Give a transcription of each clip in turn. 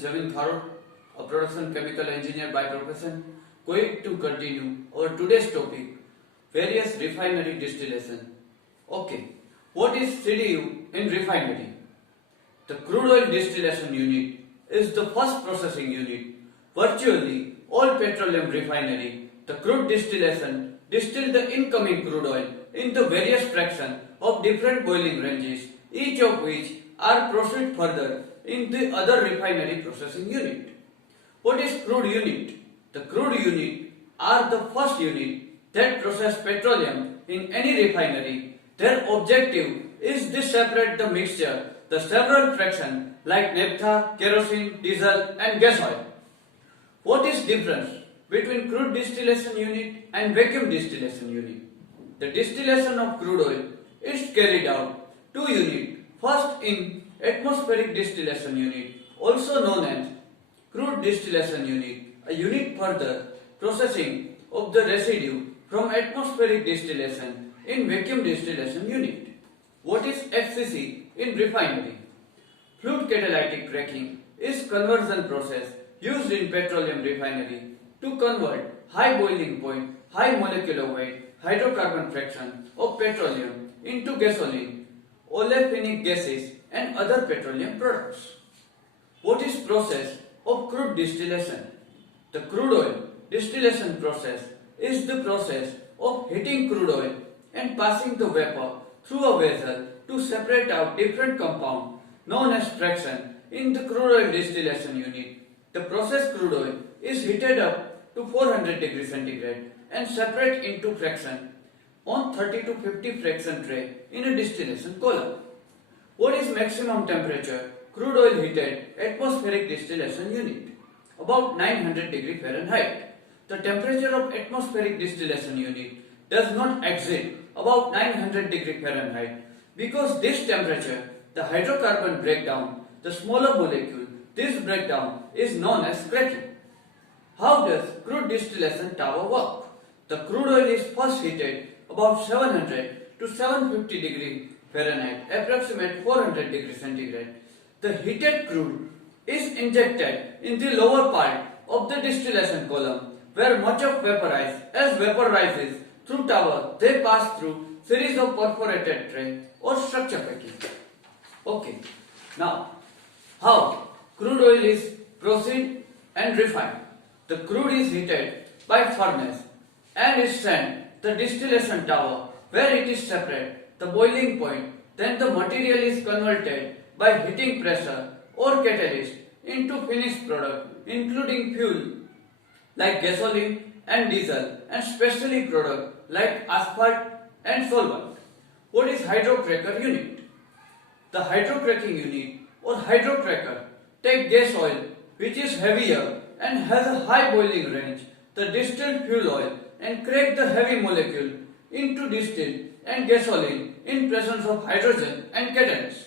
is Javin Tharod, a production chemical engineer by profession, going to continue our today's topic, various refinery distillation. Okay, what is CDU in refinery? The crude oil distillation unit is the first processing unit. Virtually all petroleum refinery, the crude distillation distill the incoming crude oil into various fractions of different boiling ranges, each of which are proceed further in the other refinery processing unit. What is crude unit? The crude unit are the first unit that process petroleum in any refinery. Their objective is to separate the mixture, the several fractions like naphtha, kerosene, diesel and gas oil. What is difference between crude distillation unit and vacuum distillation unit? The distillation of crude oil is carried out two units. First in atmospheric distillation unit, also known as crude distillation unit, a unit further processing of the residue from atmospheric distillation in vacuum distillation unit. What is FCC in refinery? Fluid catalytic cracking is conversion process used in petroleum refinery to convert high boiling point, high molecular weight, hydrocarbon fraction of petroleum into gasoline, olefinic gases and other petroleum products. What is process of crude distillation? The crude oil distillation process is the process of heating crude oil and passing the vapor through a vessel to separate out different compounds known as fraction in the crude oil distillation unit. The processed crude oil is heated up to 400 degrees centigrade and separate into fraction on 30 to 50 fraction tray in a distillation column. What is maximum temperature crude oil heated atmospheric distillation unit? About 900 degree Fahrenheit. The temperature of atmospheric distillation unit does not exceed about 900 degree Fahrenheit because this temperature, the hydrocarbon breakdown, the smaller molecule, this breakdown is known as cracking. How does crude distillation tower work? The crude oil is first heated about 700 to 750 degree Fahrenheit, approximate 400 degrees centigrade. The heated crude is injected in the lower part of the distillation column where much of vaporize. As vapor rises through tower, they pass through series of perforated tray or structure packing. Okay, now how crude oil is processed and refined? The crude is heated by furnace and is sent the distillation tower where it is separate the boiling point. Then the material is converted by heating pressure or catalyst into finished product including fuel like gasoline and diesel and specialty product like asphalt and solvent. What is hydrocracker unit? The hydrocracking unit or hydrocracker take gas oil which is heavier and has a high boiling range, the distilled fuel oil, and crack the heavy molecule into distilled and gasoline in presence of hydrogen and catalyst.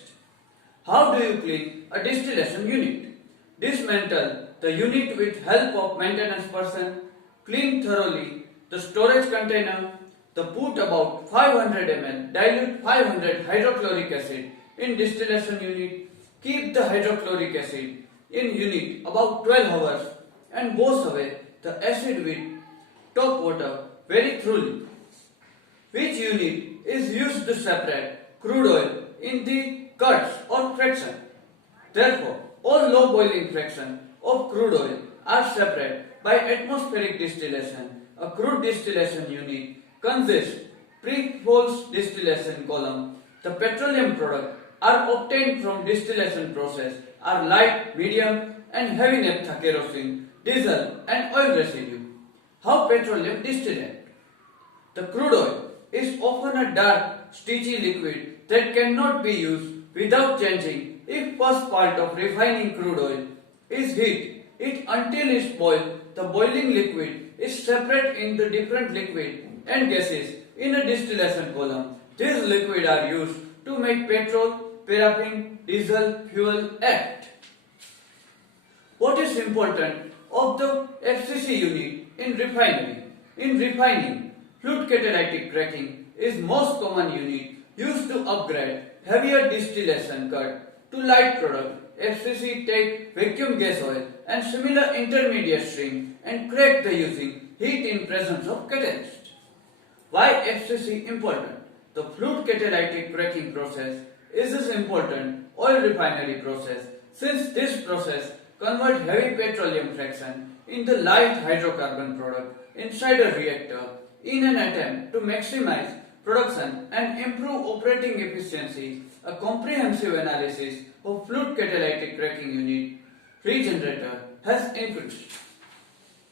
How do you clean a distillation unit? Dismantle the unit with help of maintenance person, clean thoroughly the storage container, put about 500 ml dilute 500 hydrochloric acid in distillation unit, keep the hydrochloric acid in unit about 12 hours and wash away the acid with top water very thoroughly. Which unit is used to separate crude oil in the cuts or fraction? Therefore, all low boiling fraction of crude oil are separate by atmospheric distillation. A crude distillation unit consists pre-false distillation column. The petroleum products are obtained from distillation process are light, medium and heavy naphtha, kerosene, diesel and oil residue. How petroleum distillate? The crude oil is often a dark, sticky liquid that cannot be used without changing if first part of refining crude oil is heat it until it's boiled. The boiling liquid is separate into different liquid and gases in a distillation column. These liquids are used to make petrol, paraffin, diesel, fuel, act. What is important of the FCC unit in refinery? In refining, fluid catalytic cracking is most common unit used to upgrade heavier distillation cut to light product FCC take vacuum gas oil and similar intermediate stream and crack the using heat in presence of catalyst. Why FCC important? The fluid catalytic cracking process is this important oil refinery process since this process converts heavy petroleum fraction into light hydrocarbon product inside a reactor in an attempt to maximize production and improve operating efficiency. A comprehensive analysis of fluid catalytic cracking unit regenerator has increased.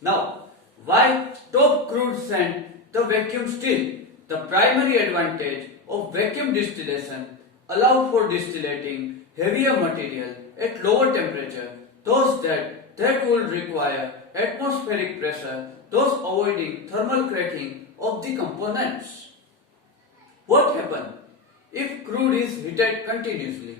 Now, why top crude send the vacuum still? The primary advantage of vacuum distillation allow for distillating heavier material at lower temperature, thus that will require atmospheric pressure, thus avoiding thermal cracking of the components. What happens if crude is heated continuously?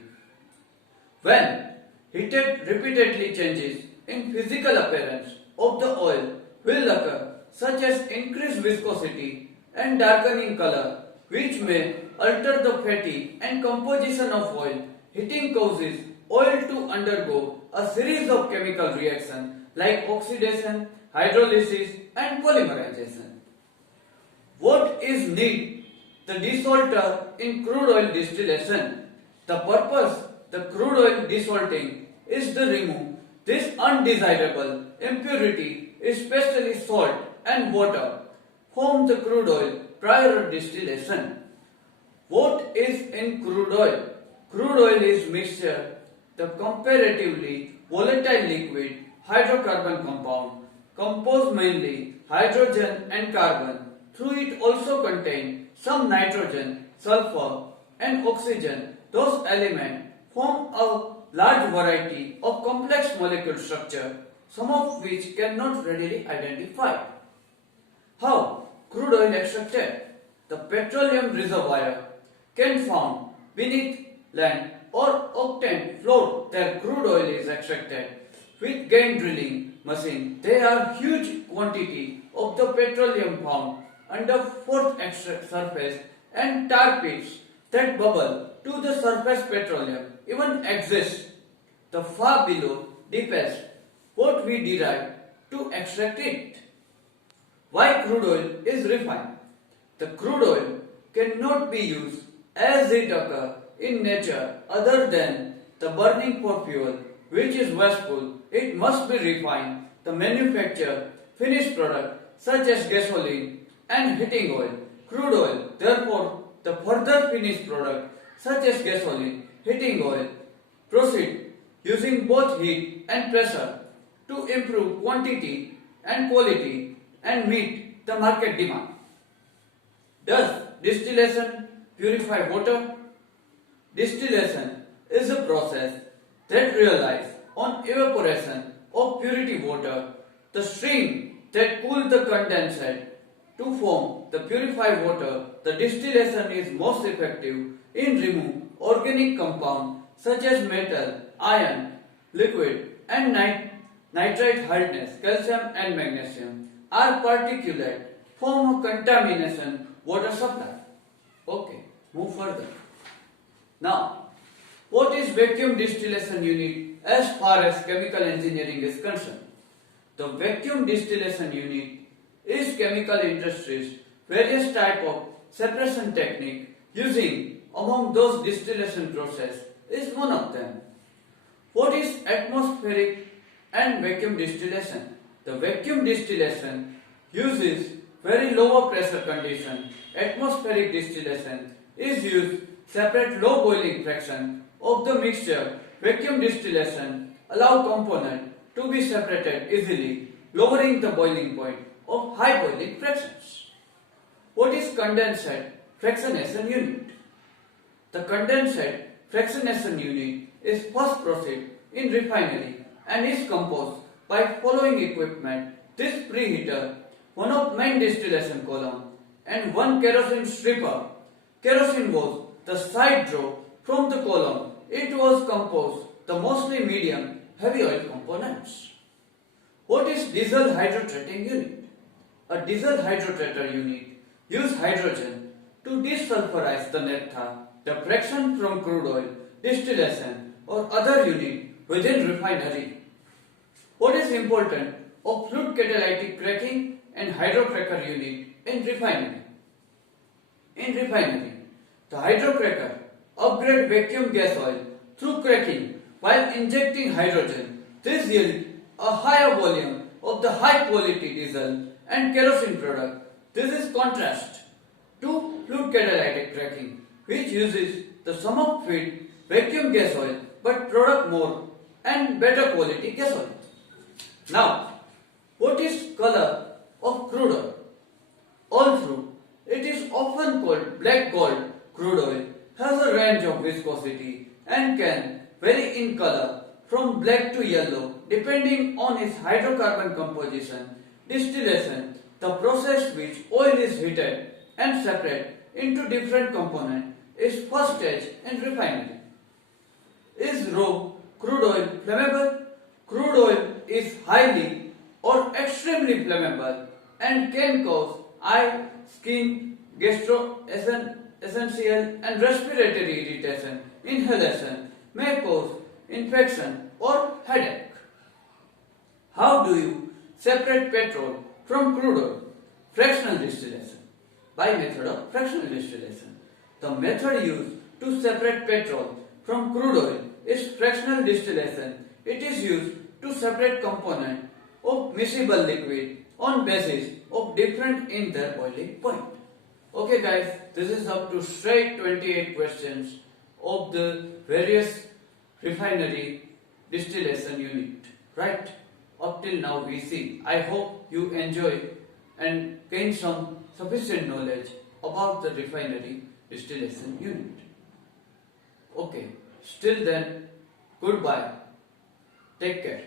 When heated repeatedly, changes in physical appearance of the oil will occur, such as increased viscosity and darkening color, which may alter the fatty and composition of oil. Heating causes oil to undergo a series of chemical reactions like oxidation, hydrolysis and polymerization. What is need? The desalter in crude oil distillation. The purpose the crude oil desalting is to remove this undesirable impurity, especially salt and water, from the crude oil prior to distillation. What is in crude oil? Crude oil is mixture, the comparatively volatile liquid hydrocarbon compound, composed mainly hydrogen and carbon. Through it also contain some nitrogen, sulfur and oxygen. Those elements form a large variety of complex molecule structure, some of which cannot readily identify. How crude oil extracted? The petroleum reservoir can found beneath land or obtained floor where crude oil is extracted. With gain drilling machine, there are huge quantity of the petroleum found under fourth surface and tar pits that bubble to the surface petroleum even exist. The far below depends what we derive to extract it. Why crude oil is refined? The crude oil cannot be used as it occurs in nature other than the burning for fuel, which is wasteful. It must be refined to manufacture finished product such as gasoline and heating oil. Crude oil, therefore, the further finished product such as gasoline, heating oil, proceed using both heat and pressure to improve quantity and quality and meet the market demand. Does distillation purify water? Distillation is a process that relies on evaporation of purity water, the stream that cools the condensate to form the purified water. The distillation is most effective in remove organic compounds such as metal, iron, liquid and nitrite hardness, calcium and magnesium are particulate form of contamination water supply. Okay, move further. Now, what is vacuum distillation unit as far as chemical engineering is concerned? The vacuum distillation unit is chemical industries various type of separation technique using among those distillation process is one of them. What is atmospheric and vacuum distillation? The vacuum distillation uses very lower pressure condition. Atmospheric distillation is used separate low boiling fraction of the mixture. Vacuum distillation allow component to be separated easily, lowering the boiling point of high boiling fractions. What is condensate fractionation unit? The condensate fractionation unit is first process in refinery and is composed by following equipment: this preheater, one of main distillation column and one kerosene stripper. Kerosene was the side draw from the column. It was composed the mostly medium heavy oil components. What is diesel hydrotreating unit? A diesel hydrotreater unit use hydrogen to desulfurize the naphtha. The fraction from crude oil distillation or other unit within refinery. What is important of fluid catalytic cracking and hydrocracker unit in refinery? In refinery, the hydrocracker upgrade vacuum gas oil through cracking while injecting hydrogen. This yields a higher volume of the high quality diesel and kerosene product. This is contrast to fluid catalytic cracking, which uses the sum of feed vacuum gas oil but product more and better quality gas oil. Now, what is color of crude oil? All through, it is often called black gold. Crude oil has a range of viscosity and can vary in color from black to yellow depending on its hydrocarbon composition. Distillation, the process which oil is heated and separated into different components, is first stage in refinery. Is raw crude oil flammable? Crude oil is highly or extremely flammable and can cause eye, skin, gastroesophageal and respiratory irritation. Inhalation may cause infection or headache. How do you separate petrol from crude oil? Fractional distillation. By method of fractional distillation. The method used to separate petrol from crude oil is fractional distillation. It is used to separate components of miscible liquid on basis of difference in their boiling point. Okay guys, this is up to straight 28 questions of the various refinery distillation unit. Right? Up till now we see. I hope you enjoy and gain some sufficient knowledge about the refinery distillation unit. Okay, still then, goodbye. Take care.